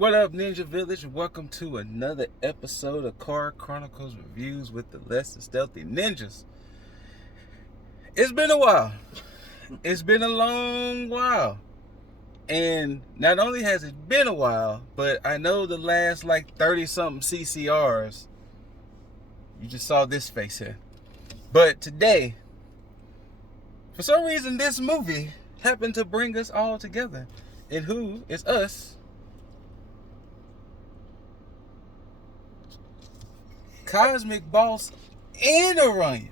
What up, Ninja Village? Welcome to another episode of Chronicles Reviews with the Less Than Stealthy Ninjas. It's been a while. It's been a long while. And not only has it been a while, but I know the last 30-something CCRs, you just saw this face here. But today, for some reason, this movie happened to bring us all together. And who is us? Cosmic Boss and Orion.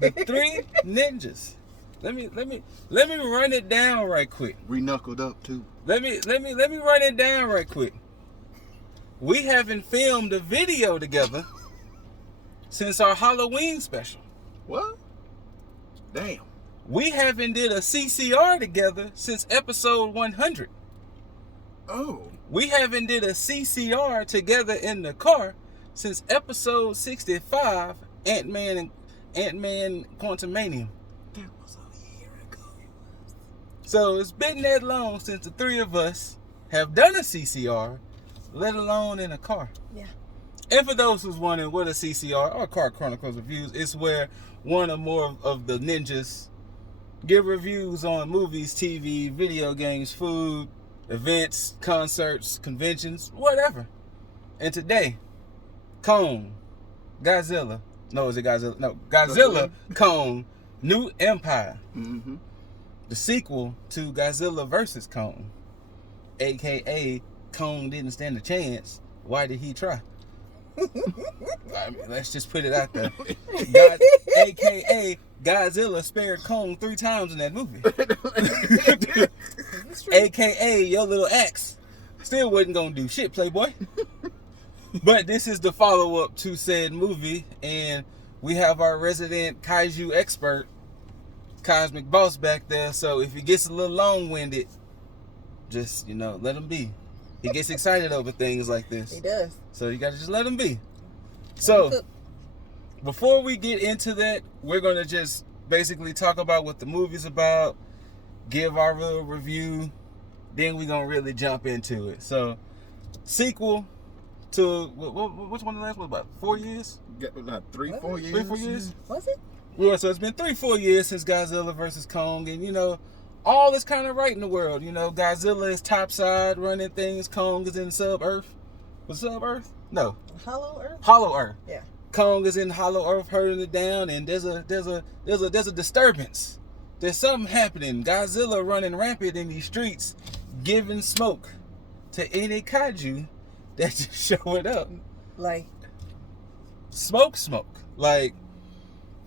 The three ninjas. Let me run it down right quick. We knuckled up too. Let me run it down right quick. We haven't filmed a video together since our Halloween special. What? Damn. We haven't did a CCR together since episode 100. Oh. We haven't did a CCR together in the car since episode 65, Ant-Man Quantumanium. That was a year ago. So it's been that long since the three of us have done a CCR, let alone in a car. Yeah. And for those who's wondering what a CCR or Car Chronicles Reviews, it's where one or more of the ninjas give reviews on movies, TV, video games, food, events, concerts, conventions, whatever. And today, Kong, Godzilla, Kong, New Empire. Mm-hmm. The sequel to Godzilla vs. Kong, a.k.a. Kong didn't stand a chance. Why did he try? I mean, let's just put it out there. A.k.a. Godzilla spared Kong 3 times in that movie. A.k.a. your little axe still wasn't going to do shit, Playboy. But this is the follow-up to said movie, and we have our resident Kaiju expert, Cosmic Boss, back there. So if he gets a little long-winded, just, let him be. He gets excited over things like this. He does. So you got to just let him be. So before we get into that, we're going to just basically talk about what the movie's about, give our little review, then we're going to really jump into it. So, sequel to, which one the last one? About 4 years? Not 4 years. 3-4 years? Was it? Yeah, so it's been 3-4 years since Godzilla vs. Kong, and all is kind of right in the world. Godzilla is topside running things, Kong is in sub-Earth. Was sub-Earth? No. Hollow Earth? Hollow Earth. Yeah. Kong is in Hollow Earth holding it down, and there's a disturbance. There's something happening. Godzilla running rampant in these streets, giving smoke to any kaiju that just showing up. Like Smoke. Like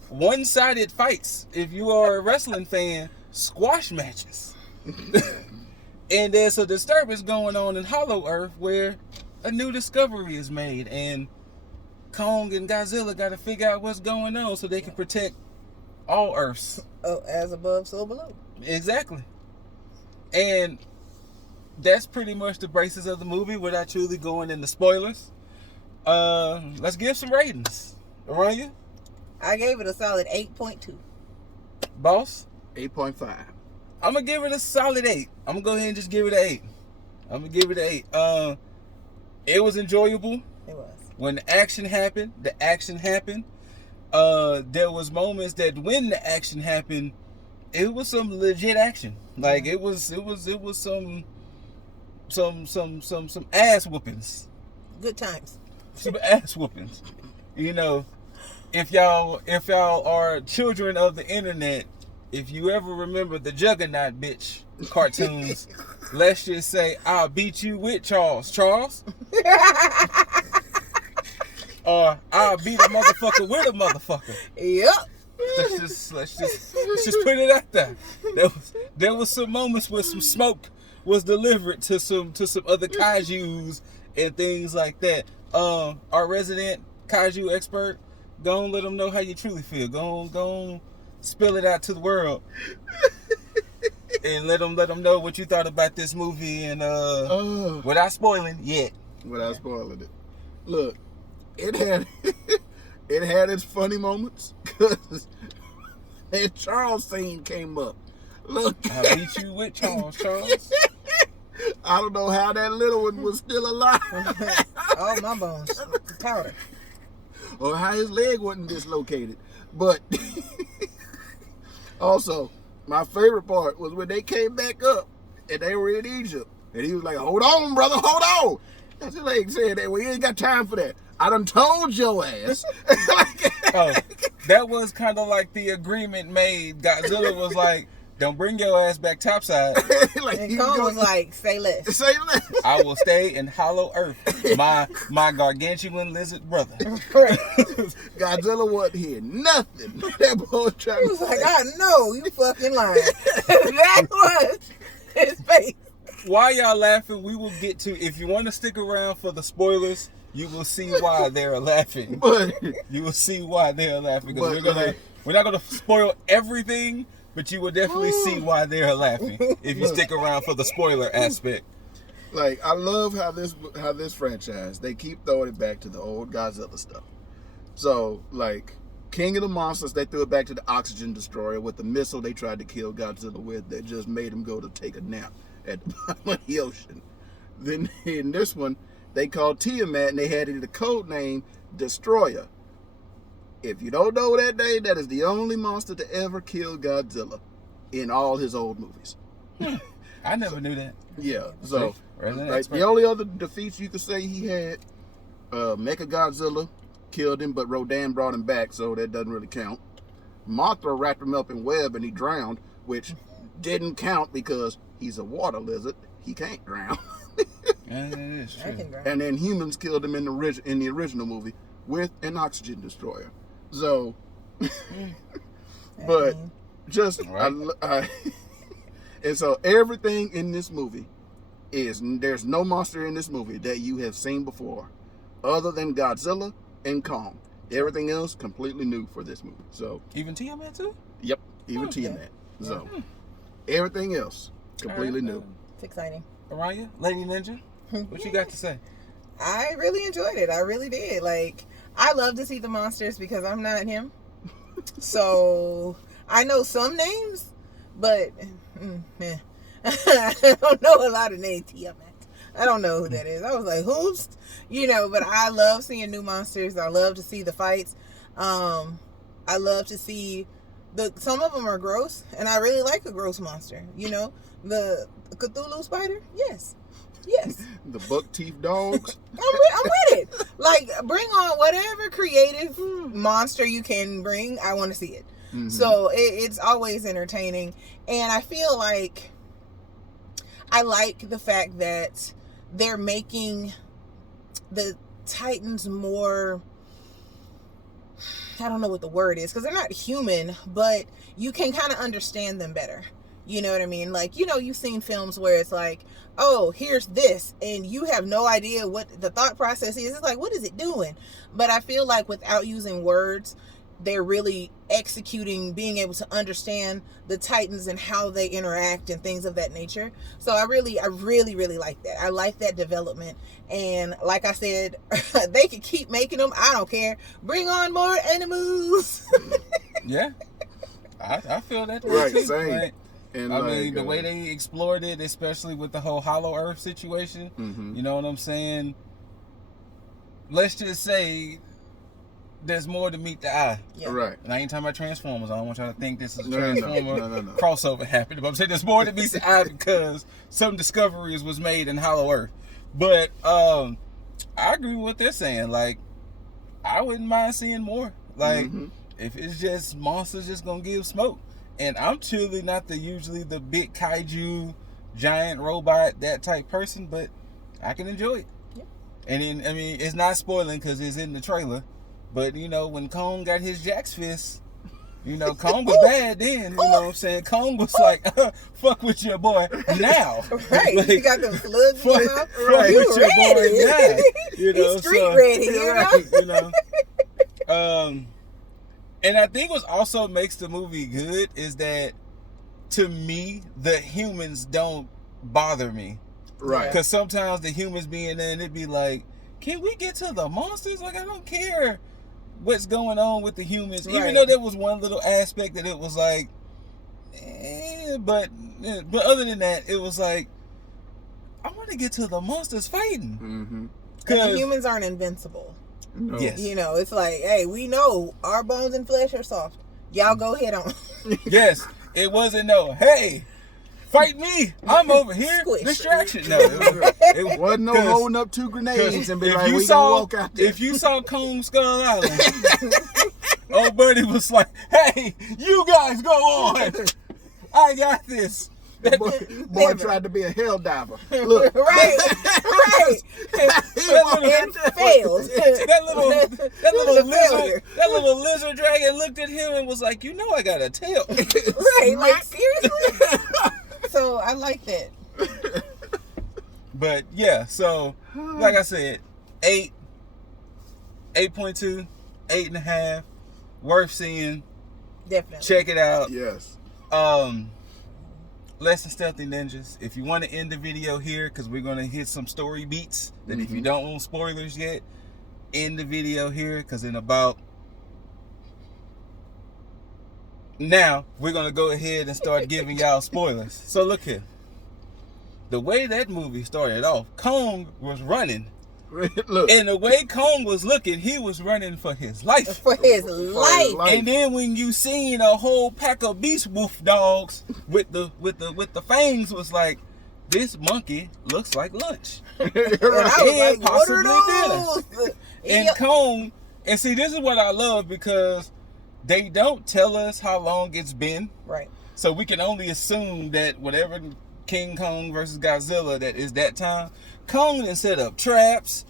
one-sided fights. If you are a wrestling fan, squash matches. And there's a disturbance going on in Hollow Earth where a new discovery is made, and Kong and Godzilla got to figure out what's going on so they can protect all Earths. Oh, as above, so below. Exactly. And that's pretty much the basis of the movie without truly going into spoilers. Let's give some ratings. Orion? I gave it a solid 8.2. Boss? 8.5. I'm going to give it a solid 8. I'm going to go ahead and just give it an 8. I'm going to give it an 8. It was enjoyable. It was. When the action happened, there was moments that when the action happened, it was some legit action. Like it was some ass whoopings. Good times. Some ass whoopings. If y'all are children of the internet, if you ever remember the Juggernaut bitch cartoons, let's just say I'll beat you with Charles. Or I'll beat a motherfucker with a motherfucker. Yep. Let's just put it out there. There was some moments where some smoke was delivered to some other kaijus and things like that. Our resident kaiju expert, go and let them know how you truly feel. Go on, spill it out to the world. And let them know what you thought about this movie, and without spoiling yet. Without spoiling it. Look, it had its funny moments because that Charles scene came up. Look, I beat you with Charles. I don't know how that little one was still alive. All my bones. Powder. Or how his leg wasn't dislocated. But also, my favorite part was when they came back up and they were in Egypt. And he was like, hold on, brother, hold on. That's his leg saying that. Well, you ain't got time for that. I done told your ass. Oh, that was kind of like the agreement made. Godzilla was like, don't bring your ass back topside. Like, And Kong was like, say less. say less. I will stay in Hollow Earth. My gargantuan lizard brother. Godzilla wasn't here. Nothing. That boy was trying He to was like, say. I know, you fucking lying. That was his face. Why y'all laughing? We will get to, if you want to stick around for the spoilers, you will see why they're laughing. But You will see why they're laughing. Because But, we're not gonna spoil everything, but you will definitely see why they're laughing if you stick around for the spoiler aspect. like, I love how this franchise, they keep throwing it back to the old Godzilla stuff. So, like, King of the Monsters, they threw it back to the oxygen destroyer with the missile they tried to kill Godzilla with that just made him go to take a nap at the bottom of the ocean. Then in this one, they called Tiamat and they had it the code name Destroyer. If you don't know that name, that is the only monster to ever kill Godzilla in all his old movies. I never knew that. Yeah, so Resident like, expert. the only other defeats you could say he had, Mecha Godzilla killed him, but Rodan brought him back, so that doesn't really count. Mothra wrapped him up in web and he drowned, which didn't count because he's a water lizard. He can't drown. Yeah, it is I true. can drown. And then humans killed him in the original movie with an oxygen destroyer. So, but just Right. and so everything in this movie there's no monster in this movie that you have seen before, other than Godzilla and Kong. Everything else completely new for this movie. So, Even Tiamat too? yep, even Okay. Tiamat. So, everything else completely All right, new. It's exciting. Araya, Lady Ninja, what you got to say? I really enjoyed it. I really did. Like, I love to see the monsters because I'm not him. So, I know some names, but I don't know a lot of names. Tiamat. I don't know who that is. I was like, who's? But I love seeing new monsters. I love to see the fights. I love to see some of them are gross, and I really like a gross monster. The Cthulhu spider? Yes. The buck teeth dogs. I'm with it. Like, bring on whatever creative monster you can bring. I want to see it. Mhm. So it's always entertaining. And I feel like I like the fact that they're making the Titans more, I don't know what the word is, because they're not human, but you can kind of understand them better. You know what I mean? Like, you've seen films where it's like, oh, here's this, and you have no idea what the thought process is. It's like, what is it doing? But I feel like without using words, they're really executing, being able to understand the Titans and how they interact and things of that nature. So I really like that. I like that development. And like I said, they could keep making them. I don't care. Bring on more animals. Yeah, I feel that way Right, too. same. Like, And I mean, the way they explored it, especially with the whole Hollow Earth situation, Mhm. you know what I'm saying? Let's just say there's more to meet the eye. Yeah. Right. And I ain't talking about Transformers. I don't want y'all to think this is a No, no, no. Transformer No. crossover happening. But I'm saying there's more to meet the eye because some discoveries was made in Hollow Earth. But I agree with what they're saying. Like, I wouldn't mind seeing more. Like, Mhm. if it's just monsters just gonna give smoke. And I'm truly not usually the big kaiju, giant robot, that type person, but I can enjoy it. Yeah. And then, I mean, it's not spoiling because it's in the trailer. But, when Kong got his Jack's fist, Kong was bad then. You know what I'm saying? Kong was like, fuck with your boy now. Right. Like, You got them slugs in fuck, your mouth. fuck You with your boy ready. now. He's street ready, you know? And I think what also makes the movie good is that, to me, the humans don't bother me. Right. Because sometimes the humans be in there and it'd be like, can we get to the monsters? Like, I don't care what's going on with the humans. Even Right. though there was one little aspect that it was like, but other than that, it was like, I want to get to the monsters fighting. Mm-hmm. And the humans aren't invincible. No. Yes. You know, it's like, hey, we know our bones and flesh are soft. Y'all go ahead on. Yes, it wasn't no, hey, fight me, I'm over here. Squish. Distraction. No, it Wasn't no 'cause- holding up 2 grenades and be if like, you we saw, gonna walk out there. if you saw Kong Skull Island, old buddy was like, hey, you guys go on. I got this. Boy tried to be a hell diver. Look. Right. And failed. That little lizard dragon looked at him and was like, you know I got a tail. Right, like seriously? So I like that. But yeah, so like I said, 8, 8.2, 8.5, worth seeing. Definitely. Check it out. Yes. Less Than Stealthy Ninjas. If you want to end the video here, because we're going to hit some story beats that if you don't want spoilers yet, end the video here, because in about now we're going to go ahead and start giving y'all spoilers. So look here. The way that movie started off, Kong was running. Look. And the way Kong was looking, he was running for his life. For his life. And then when you seen a whole pack of beast wolf dogs with the fangs, was like, this monkey looks like lunch. And I was like, what are those? And Kong, and see, this is what I love, because they don't tell us how long it's been. Right. So we can only assume that whatever King Kong versus Godzilla that is that time, Kong done set up traps.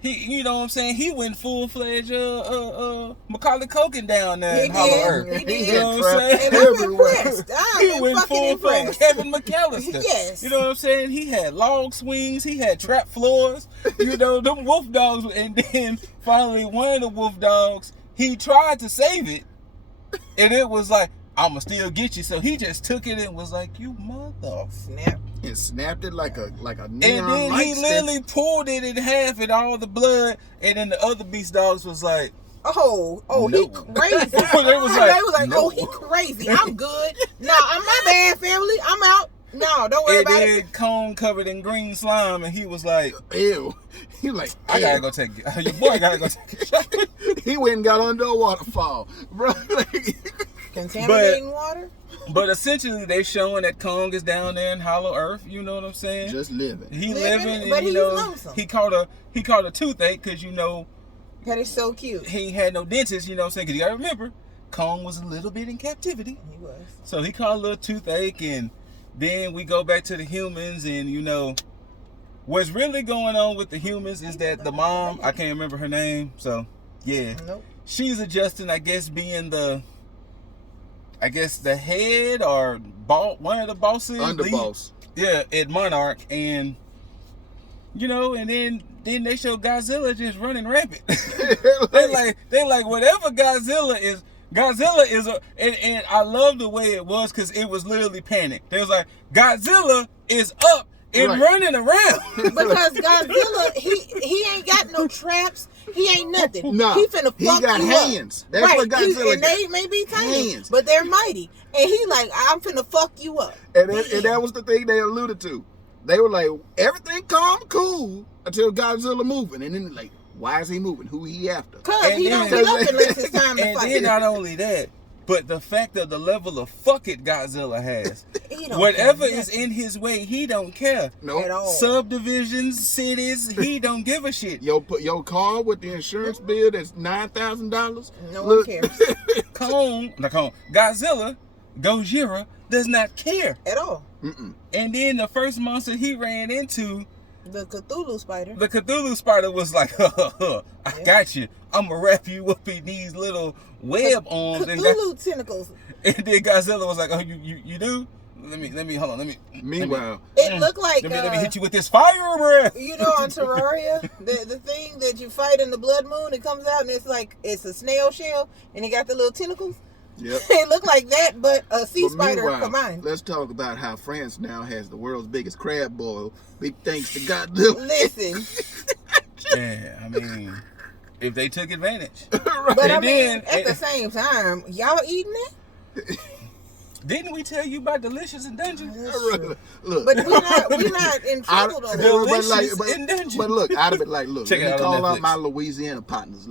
He, you know what I'm saying? He went full-fledged Macaulay Culkin down there in Hollow Earth. He did. You know what I'm saying? And I'm impressed. He went full-fledged Kevin McAllister. Yes. You know what I'm saying? He had log swings. He had trap floors. You know, them wolf dogs. And then finally one of the wolf dogs, he tried to save it. And it was like, I'ma still get you. So he just took it and was like, you mother Snap. It snapped it like a neon and then light he stick. literally pulled it in half and all the blood, and then the other beast dogs was like, Oh, No. he crazy. They was like, oh, he crazy. I'm good. No, I'm my bad, family. I'm out. No, don't worry and about then it. Kong covered in green slime, and he was like, Ew. He like, I gotta go take your boy gotta go take a shot. He went and got under a waterfall, bro. Contaminating water? But essentially, they showing that Kong is down there in Hollow Earth. You know what I'm saying? Just living. He Living, living, but and he's you know lonesome. he caught a toothache because you know That is so cute. he had no dentist. You know what I'm saying? Because you gotta remember, Kong was a little bit in captivity. He was. So he caught a little toothache, and then we go back to the humans, and you know what's really going on with the humans is that the mom, I can't remember her name, so yeah, Nope. she's adjusting, I guess, being the head or one of the bosses, Underboss. yeah, at Monarch, and you know, and then they show Godzilla just running rampant. they like whatever Godzilla is and I love the way it was, because it was literally panic. They was like, Godzilla is up and running around. Because Godzilla, he ain't got no traps. He ain't nothing. No, he finna fuck he got you hands. up. That's right. what Godzilla And they may be tiny, hands. but they're mighty. And he like, I'm finna fuck you up. And that was the thing they alluded to. They were like, everything calm, cool, until Godzilla moving. And then like, why is he moving? Who he after? Because he don't get up unless it's time to And fight. then not only that, but the fact of the level of fuck it Godzilla has. He don't Whatever care is in his way, he don't care. Nope. at all. Subdivisions, cities, he don't give a shit. Your car with the insurance bill that's $9,000. No one cares Godzilla, Gojira, does not care. at all. Mm-mm. And then the first monster he ran into, The Cthulhu spider. the Cthulhu spider, was like, I got you. I'm going to wrap you up in these little web arms. Cthulhu tentacles. And then Godzilla was like, oh, you do? Let me, hold on. Meanwhile, It looked like let me hit you with this fire breath. you know, on Terraria, the thing that you fight in the blood moon, it comes out and it's like it's a snail shell and it got the little tentacles. yep. It looked like that, but a sea But spider meanwhile, combined. let's talk about how France now has the world's biggest crab boil, big thanks to Godzilla. Listen, Yeah, I mean, if they took advantage. Right. but I And mean, then- at the same time, y'all eating it? Didn't we tell you about Delicious in Dungeons? Look, But we're not in trouble though. But look, I'd have been like, look, Check let it me out on call out Netflix. my Louisiana partners.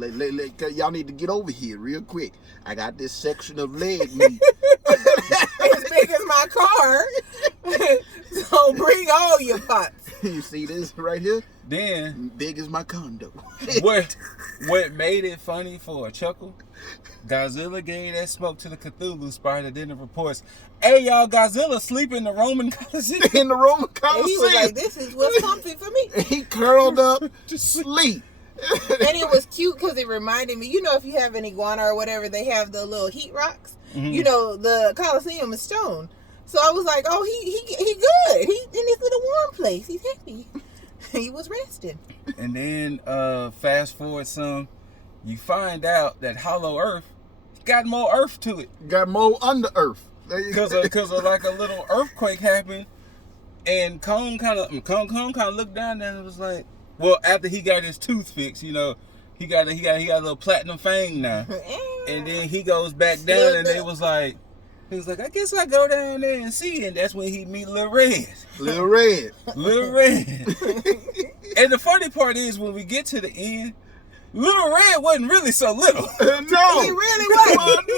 Y'all need to get over here real quick. I got this section of leg meat. As big as my car. So bring all your pots. You see this right here? Then Big as my condo. what made it funny for a chuckle? Godzilla gave that smoke to the Cthulhu spider. Then it reports, "Hey y'all, Godzilla sleep in the Roman Coliseum." In the Roman And Coliseum. he was like, "This is what's comfy for me." He curled up to sleep. And it was cute because it reminded me, you know, if you have an iguana or whatever, they have the little heat rocks. Mhm. You know, the Coliseum is stone. So I was like, oh, he good. He in his little warm place. He's happy. He was resting. And then fast forward some, you find out that Hollow Earth got more earth to it. Got more under earth. Because of like a little earthquake happened, and Kong kind of looked down there and was like, well, after he got his tooth fixed, you know, he got a little platinum fang now, and then he goes back down, and he was like, I guess I go down there and see, and that's when he meet Lil Red. Little Red. Lil Red. And the funny part is when we get to the end, Little Red wasn't really so little. No. He really wasn't. He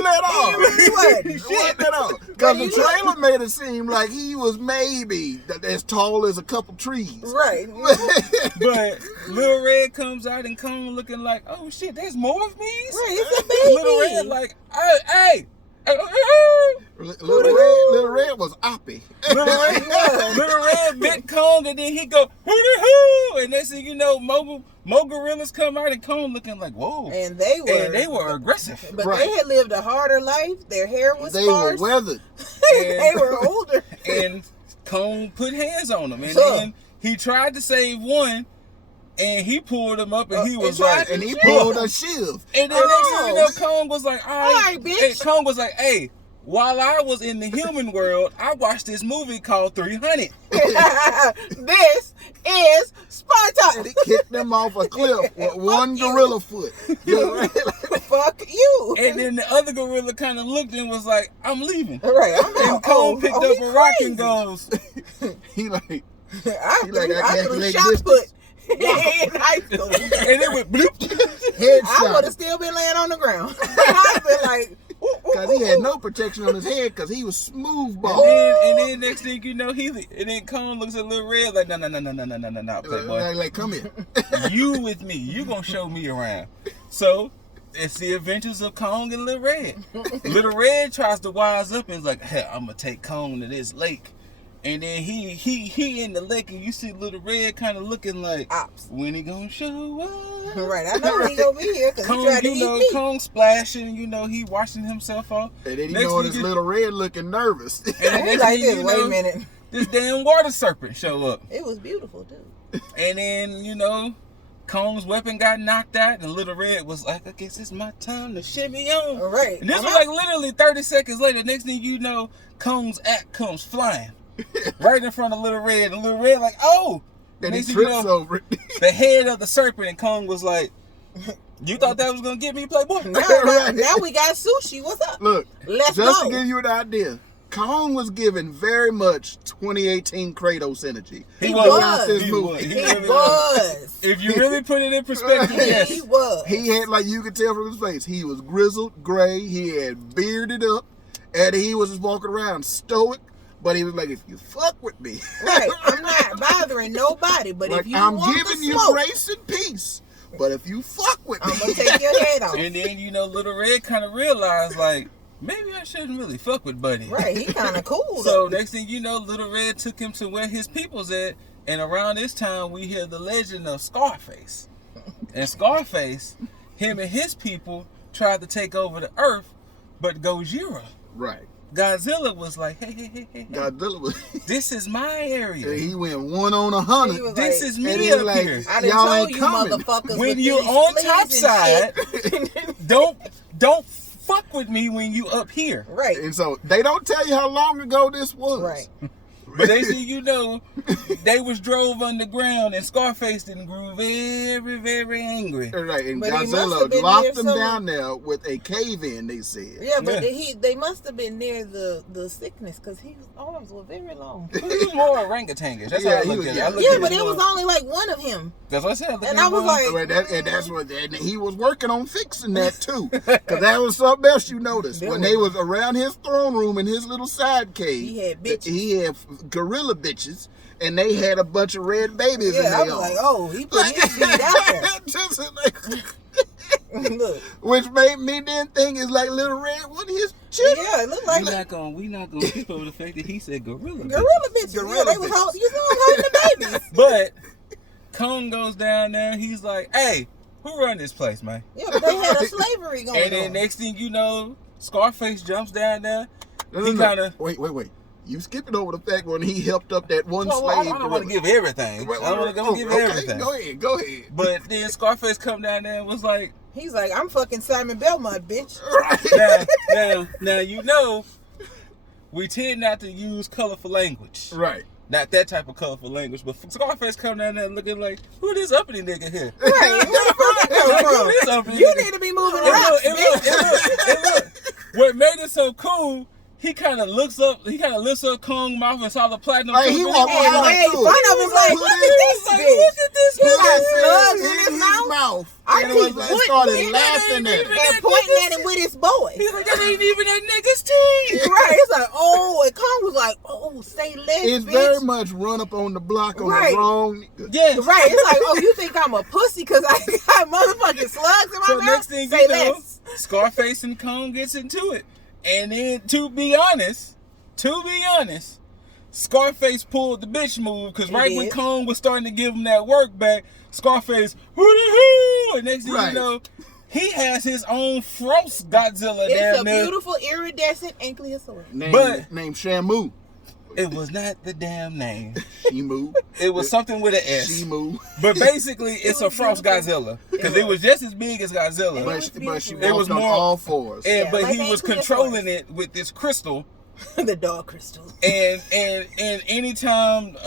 He wasn't at all. Because the trailer made it seem like he was maybe as tall as a couple trees. Right. But Lil Red comes out and Kong looking like, oh shit, there's more of me? Right, it's a baby. Little Red like, hey. Little Red was oppy. Little Red bit Kong, and then he go hooty hoo, and next thing you know, Mo gorillas come out and Kong looking like whoa, And they were aggressive. But Right. they had lived a harder life. Their hair was They sparse. were weathered. They were older. And Kong put hands on them, and Huh. then he tried to save one, and he pulled him up, and he was and tried like, to- And he pulled a shield. and then next thing you know, Kong was like, all right, bitch. and Kong was like, hey. While I was in the human world, I watched this movie called 300. This is And Sparta. he kicked them off a cliff with one gorilla foot. Fuck you. And then the other gorilla kind of looked and was like, I'm leaving. All right, I'm And out. Kong picked up he a rock crazy. and goes, He like, I he like, I threw calculate shot distance. put in high school. and it went bloop. I would have headshot. still been laying on the ground. I'd been like, ooh, ooh, Because he had ooh. no protection on his head because he was smooth ball. And then next thing you know, and then Kong looks at Lil Red like, no, playboy. Like, come here. You with me. You gonna show me around. So, it's the adventures of Kong and Lil Red. Lil Red tries to wise up and is like, hey, I'm gonna take Kong to this lake. And then he in the lake and you see Little Red kind of looking like, Ops. when he gonna show up? Right, I know he gonna be here because he Kong, tried to you know, eat me. Kong splashing, you know, he washing himself off. And then you Next know thing this you- Little Red looking nervous. And the He next like thing this, you wait know, a minute. this damn water serpent show up. It was beautiful, too. And then, you know, Kong's weapon got knocked out and Little Red was like, I guess it's my time to shimmy on. All right. And this I'm was out. like literally 30 seconds later. Next thing you know, Kong's act comes flying right in front of Little Red. And Little Red like, oh. And he next thing you trips know, over it. the head of the serpent, and Kong was like, you thought that was going to get me, Playboy? Now we got sushi. What's up? Look, Let's just go. to give you an idea, Kong was given very much 2018 Kratos energy. He was. Throughout this He movie. was. He really was. If you really put it in perspective, yes. He was. He had, like you could tell from his face, he was grizzled, gray, he had bearded up, and he was just walking around stoic, but he was like, if you fuck with me, Right. I'm not bothering nobody, but like, if you I'm want giving the you smoke, grace and peace, but if you fuck with I'm me, gonna take your head off. And then, you know, Little Red kind of realized, like, maybe I shouldn't really fuck with Buddy. Right. He kind of cool. So though. next thing you know, Little Red took him to where his people's at, and around this time we hear the legend of Scarface. And Scarface, him and his people tried to take over the earth, but Gojira, right, Godzilla was like, hey, Godzilla was, this is my area. he went 1 on 100. He was This like, is and me he up was like, here. I done y'all told ain't you coming. motherfuckers When with you're these on fleas top and side, shit. don't fuck with me when you up here. Right. And so they don't tell you how long ago this was. Right. But they said, you know, they was drove underground and Scarface didn't grew very, very angry. Right, and But he must have Godzilla been locked near them some- down there with a cave-in, they said. Yeah, but Yeah. they must have been near the sickness because his arms were very long. He was more orangutanish. That's Yeah, how I he looked was- at it. yeah. I looked Yeah, at but it it was more- only like one of him. That's what I said. And I was like, And that's what and he was working on fixing that too, because that was something else you noticed when they was around his throne room in his little side cave. He had bitches. He had gorilla bitches, and they had a bunch of red babies in Yeah, their I was like, oh, he put his feet out there. Just like- Look, which made me then think it's like Little Red with his chip. yeah, it looked like we not gonna skip over the fact that he said gorilla. gorilla bitches. Gorilla Yeah, they was bitches. holding, you saw them holding the babies. But Kong goes down there. He's like, "Hey, who run this place, man?" Yeah, but they had a slavery going And then on. next thing you know, Scarface jumps down there. No, He no, no. kinda- Wait. You skipping over the fact when he helped up that one Well, slave. I don't want to give everything. I don't want to give everything. Go ahead. But then Scarface come down there and was like, He's like, I'm fucking Simon Belmont, bitch. now you know, we tend not to use colorful language. Right. Not that type of colorful language, but Scarface come down there looking like, who this uppity nigga here? Right, where the fuck you come Who from? this uppity You nigga? need to be moving And rocks, look, bitch. what made it so cool, he kind of lifts up Kong's mouth and saw the platinum. Like, he tooth. walked Hey, right hey, up to one it. of them like, look at this Like, bitch. look at this He guy. got slugs in in his his mouth. mouth. And it was like, Pointing started at laughing at it. it. and pointing at him with his boy. He's like, that ain't even that nigga's teeth. Right, it's like, oh, and Kong was like, oh, say less, It's bitch. very much run up on the block on Right. the wrong. Yes. Right, it's like, oh, you think I'm a pussy because I got motherfucking slugs in my So mouth? next thing Say you know, less. Scarface and Kong gets into it. And then, to be honest, Scarface pulled the bitch move because He right did. when Kong was starting to give him that work back, Scarface, whoo-hoo, and next thing Right. you know, he has his own Frost Godzilla It's down a there. beautiful iridescent ankylosaur. Named Shamu. It was not the damn name. Shimu. It was something with an S. Shimu. But basically, it's a was Frost beautiful. Godzilla because it was just as big as Godzilla. was But she beautiful. It walked was on more- all fours. And Yeah, but like he was Ankylosaurus. controlling it with this crystal. The dog crystal. And anytime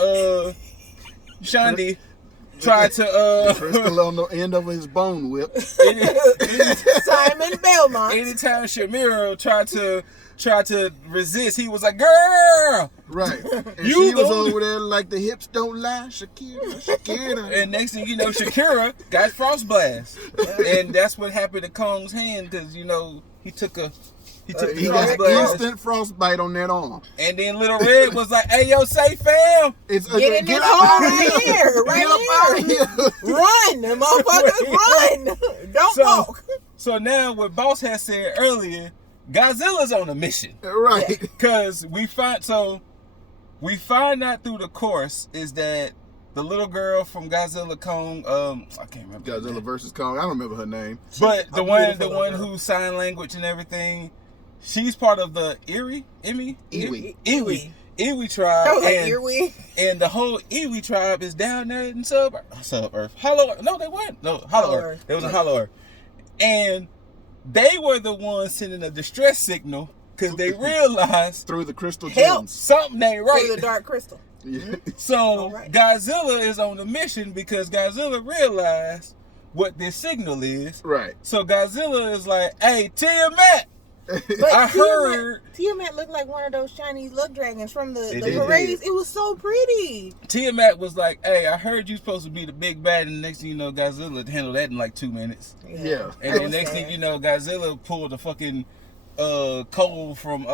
Shandy tried to Crystal on the end of his bone whip. Simon Belmont. anytime Shamiro tried to resist, he was like, "Girl!" Right. And You she was don't- over there like the hips don't lie. Shakira. And next thing you know, Shakira got Frost Blast, and that's what happened to Kong's hand because you know he took the He Frost got Blast, instant frostbite on that arm. and then Little Red was like, "Hey, yo, say fam." It's Get in this up hole out of right here, Get up out of here. Run, motherfuckers, run. Don't So, walk. so now what Boss had said earlier, Godzilla's on a mission. Right. Because we find out through the course is that the little girl from Godzilla Kong, I can't remember. her Godzilla name. versus Kong. I don't remember her name. But a the one beautiful little girl. who sign language and everything, she's part of the Iwi tribe, I was like, and, earwig. and the whole Iwi tribe is down there in sub Earth, Hollow. No, they weren't. No, Hollow Hollow Earth. Earth. They was in Hollow Earth, and they were the ones sending a distress signal because they realized Through the crystal Help. gems. something ain't Through right. the dark crystal. Yeah. So Alright. Godzilla is on the mission because Godzilla realized what this signal is. Right. So Godzilla is like, "Hey, Tiamat, But I heard Tiamat looked like one of those Chinese luck dragons from the It did. parades. It was so pretty. Tiamat was like, hey, I heard you supposed to be the big bad, and the next thing you know, Godzilla handled that in like 2 minutes. Yeah. And That then was next sad. thing you know, Godzilla pulled the fucking Cole from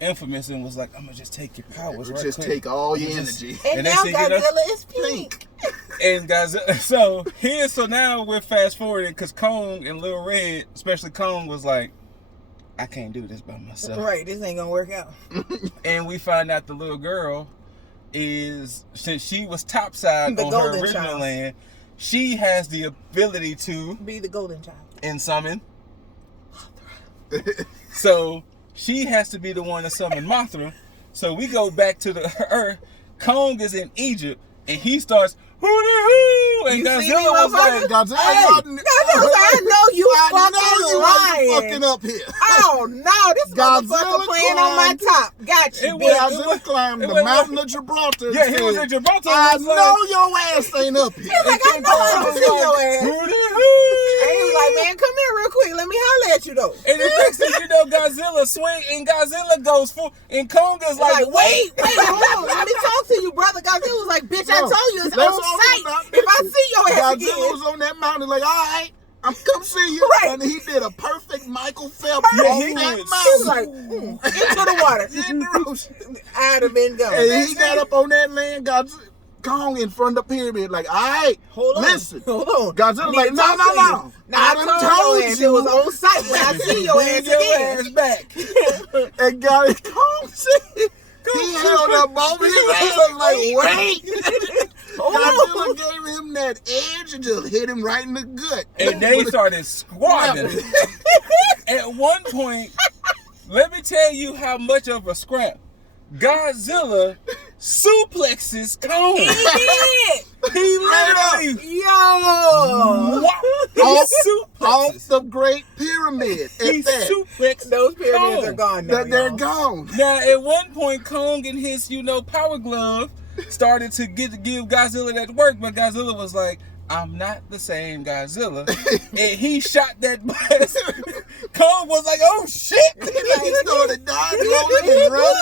Infamous and was like, I'm gonna just take your powers right Just quick. take all your Just- energy. And And now next thing you know- Godzilla is pink. And Godzilla, so now we're fast forwarding because Kong and Little Red, especially Kong, was like, I can't do this by myself. Right, this ain't gonna work out. And we find out the little girl is, since she was topside The on her golden original child. land, she has the ability to Be the golden child. summon. So she has to be the one to summon Mothra. So we go back to the Earth. Kong is in Egypt, and he starts, hoo-dee-hoo. And You see Godzilla me, was like, motherfucker? Godzilla, Hey, Godzilla was like, I know you fucking lying. fucking up here. Oh no, this motherfucker Godzilla playing on my climbed- top. Got you, It bitch. Godzilla climbed the was- mountain of Gibraltar. yeah, and he was said, in Gibraltar. I and was like, know your ass ain't up here. He's like, I know I don't see your ass. Hoo-dee-hoo. And he was like, man, come here real quick. Let me holler at you though. And the next thing you know, Godzilla swing and Godzilla goes full, and Kong is Like, like, wait, hold on. Let me talk to you, brother. Godzilla was like, bitch, I No, told you it's let's on talk sight. about If I this. see your ass Godzilla again. was on that mountain like, all right, I'm come see you. Right. And he did a perfect Michael Phelps Yeah, on he that was. He was mountain. like, into the water. In the ocean. I'd have been gone. And he got up on that land, Godzilla, Kong in front of the pyramid, like, all right, Hold on. listen. Hold on. Godzilla I need like, to no, talk no, to you. no. Now, I I done told told your ass you. it was on sight when I see your ass bring your again. ass back. And Kong said, he held up both his hands like, wait. Godzilla gave him that edge and just hit him right in the gut. And they started squabbling. At one point, let me tell you how much of a scrap. Godzilla suplexes Kong. He did. He literally Yo. off the Great Pyramid. He At that. suplexed Those pyramids Kong. are gone now. They're y'all. gone. Now, at one point, Kong and his, power glove started to give Godzilla that work, but Godzilla was like, I'm not the same Godzilla. And he shot that blast. Kong was like, oh shit. He started dying, You rolling and running.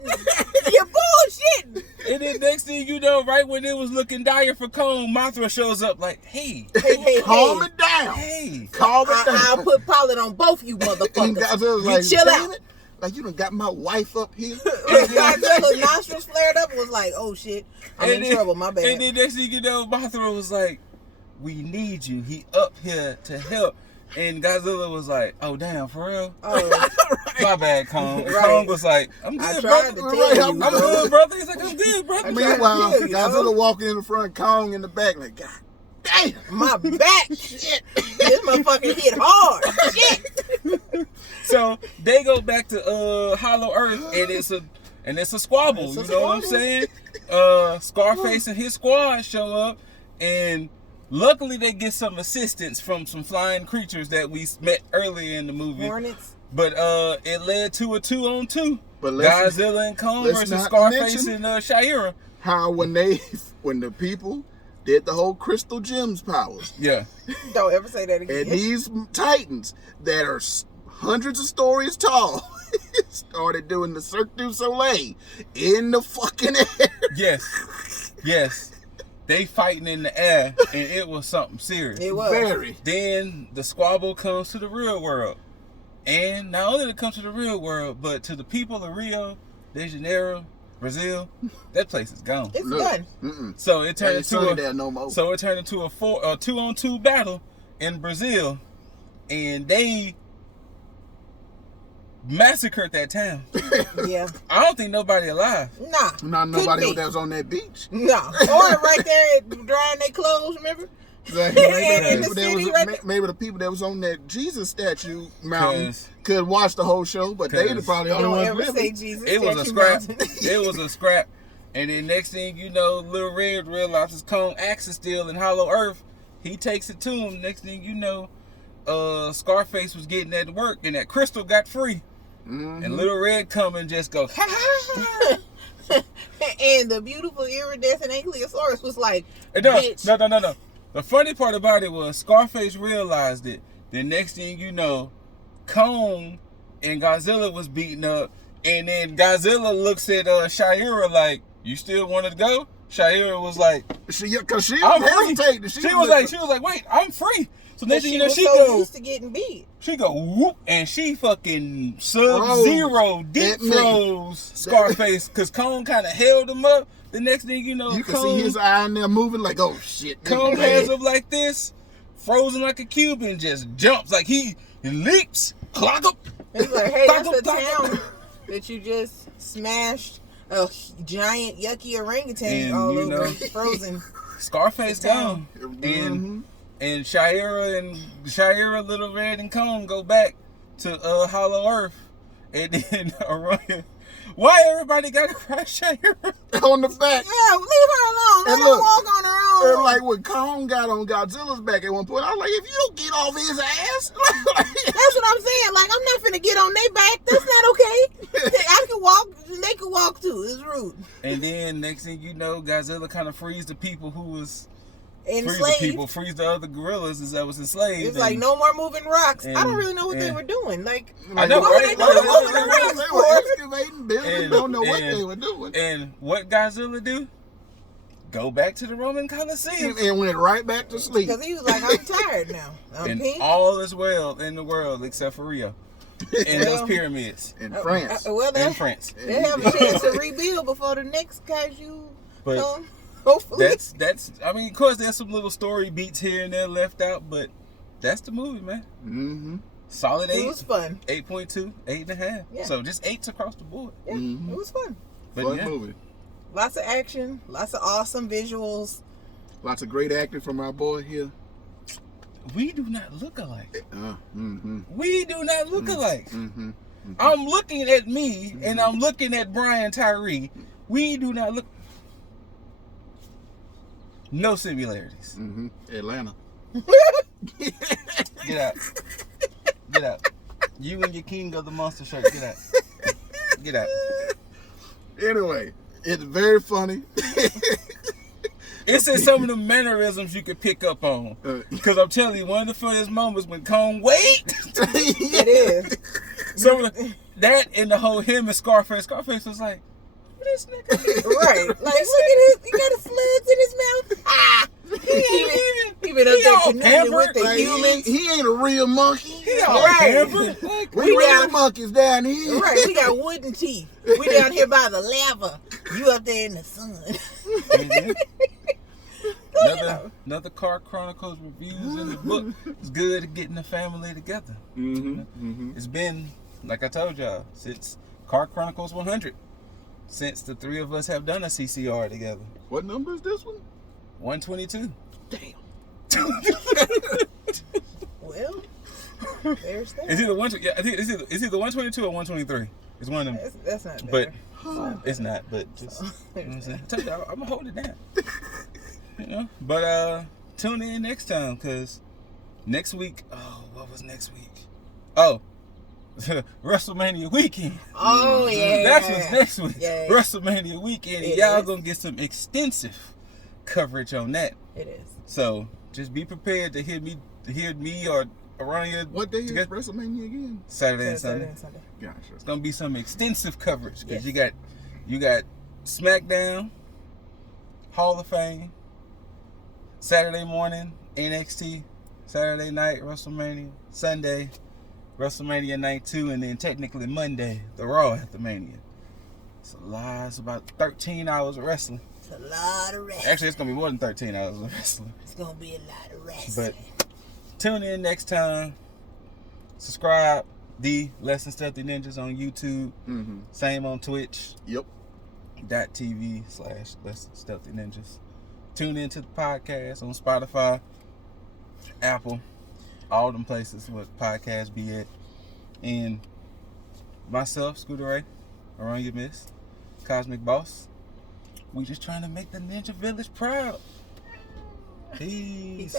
bullshitting. You bullshitting. And then next thing you know, right when it was looking dire for Kong, Mothra shows up like, hey, Hey, Calm it down. hey. Calm it down. I'll put pollen on both you And motherfuckers. Godzilla's You like, chill damn out. it. Like, you done got my wife up here. Godzilla's nostrils flared up and was like, oh shit, I'm in trouble, my bad. And then next thing you know, Mothra was like, we need you. He up here to help. And Godzilla was like, oh damn, for real? Oh, My bad, Kong. And Right. Kong was like, I'm I good, tried brother. to tell you, I'm bro. good, brother. He's like, I'm good, brother. Meanwhile, kill you, Godzilla yo. walking in the front, Kong in the back, like, God damn. my back. Shit. This motherfucker hit hard. Shit. So they go back to Hollow Earth, and it's a squabble. It's a You know what I'm squabble. saying? Scarface and his squad show up, and luckily they get some assistance from some flying creatures that we met earlier in the movie. Hornets. But it led to a 2-on-2. But let's- Godzilla and Kong let's versus not Scarface mention- and Shira. How when the people did the whole crystal gems powers, Yeah. Don't ever say that again. and these titans that are hundreds of stories tall started doing the Cirque du Soleil in the fucking air. Yes. They fighting in the air, and it was something serious. It was. Very. Then the squabble comes to the real world. And not only did it come to the real world, but to the people of Rio de Janeiro, Brazil, that place is gone. It's Look, done. mm-mm. So it turned Ain't sunny into there no more. a 2-on-2 battle in Brazil, and they massacred that town. Yeah. I don't think nobody alive. Nah. Not nobody Couldn't be. that was on that beach. No. Or right there drying their clothes, remember? Like, maybe, in the the people that city was, right there. maybe the people that was on that Jesus statue mountain 'Cause- could watch the whole show, but they 'cause- probably the Don't only ever ones say living. Jesus. It was a Statue scrap. Mountain. It was a scrap. And then next thing you know, Little Red realizes Kong axe is still in Hollow Earth. He takes it to him. Next thing you know, Scarface was getting at work, and that crystal got free. Mhm. And Little Red come and just go, And the beautiful iridescent ankylosaurus was like, no. bitch. No. The funny part about it was Scarface realized it. The next thing you know, Kong and Godzilla was beating up. And then Godzilla looks at Shira like, you still want to go? Shira was like, Cause she I'm was free. hesitating. She was like, wait, I'm free. So But next thing she you know, was she so go, used to getting beat. she go whoop, and she fucking Sub-Zero deep That man. froze Scarface because Kong kind of held him up. The next thing you know, You can Kong, see his eye in there moving like, oh shit. Kong man. hands up like this, frozen like a cube, and just jumps like he leaps, clock up. It's like, hey, that's a Clock up. town that you just smashed a giant yucky orangutan And, all you over, know, frozen. Scarface The town. gone, and Shira, Little Red, and Kong go back to Hollow Earth, and then Arroyo. Why everybody got to cry Shira? On the back. Yeah, leave her alone. Let And her look, walk on her own. remember, like, when Kong got on Godzilla's back at one point, I was like, if you don't get off his ass. That's what I'm saying. Like, I'm not finna get on their back. That's not okay. I can walk. They can walk too. It's rude. And then next thing you know, Godzilla kind of frees the people who was Enslaved. frees the other gorillas that was enslaved. It's like no more moving rocks. I don't really know what they and- were doing. Like, I know, what were right? they doing moving the They rocks were for? excavating, building, don't know what they were doing. And what Godzilla do? Go back to the Roman Coliseum. And went right back to sleep. Because he was like, I'm tired now. I'm And pink. all is well in the world except for Rio. And those pyramids In France. Well, in France. they have a chance to rebuild before the next Kaiju But come. Hopefully. that's I mean, of course there's some little story beats here and there left out, but that's the movie, man. Mm-hmm. Solid 8. It was fun. 8.2, 8.5. Yeah. So just 8s across the board. Yeah, Mhm. it was fun. But Fun yeah. movie. Lots of action, lots of awesome visuals. Lots of great acting from our boy here. We do not look alike. Mm-hmm. We do not look alike. Mm-hmm. I'm looking at me and I'm looking at Brian Tyree. We do not look. No similarities. Mm-hmm. Atlanta. Get out. Get out. You and your King of the Monster shirt. Get out. Get out. Anyway, it's very funny. It's in some of the mannerisms you could pick up on. Because I'm telling you, one of the funniest moments when Kong wait. It is. Some of that and the whole him and Scarface. Scarface was like, who this nigga is? Right. Like, look at his, he got a slugs in his mouth. Ah! He been up He there all connecting with pampered, the Like, humans. he ain't a real monkey. He all Right. pampered. Like, We We real got- monkeys down here. Right, we got wooden teeth. We down here by the lava. You up there in the sun. Mhm. Another Car Chronicles reviews in the book. It's good getting the family together. Mm-hmm. Mm-hmm. It's been, like I told y'all, since Car Chronicles 100. Since the three of us have done a CCR together. What number is this one? 122. Damn. Well, there's that. It's either I think it's either 122 or 123. It's one of them. That's not bad. But it's not. But just, you know what I'm saying? I tell you, I'm gonna hold it down. You know. But tune in next time, because next week. Oh, what was next week? Oh, WrestleMania weekend. Oh, yeah. That's what's next week. Yeah. WrestleMania weekend, and It y'all is. gonna get some extensive coverage on that. It is. So just be prepared to hear me or around your What day is together- WrestleMania again? Saturday and Saturday Sunday. and Sunday. Gotcha. It's gonna be some extensive coverage because Yes. you got SmackDown, Hall of Fame, Saturday morning NXT, Saturday night WrestleMania, Sunday WrestleMania night 2, and then technically Monday the Raw after Mania. It's a lot. It's about 13 hours of wrestling. It's a lot of rest. Actually, it's gonna be more than 13 hours of wrestling. It's going to be a lot of rest. But tune in next time. Subscribe. The Less Than Stealthy Ninjas on YouTube. Mm-hmm. Same on Twitch. Yep. .tv/Less Than Stealthy Ninjas. Tune into the podcast on Spotify, Apple, all them places where podcasts be at. And myself, Scooter Ray, around your miss, Cosmic Boss. We just trying to make the Ninja Village proud. Peace.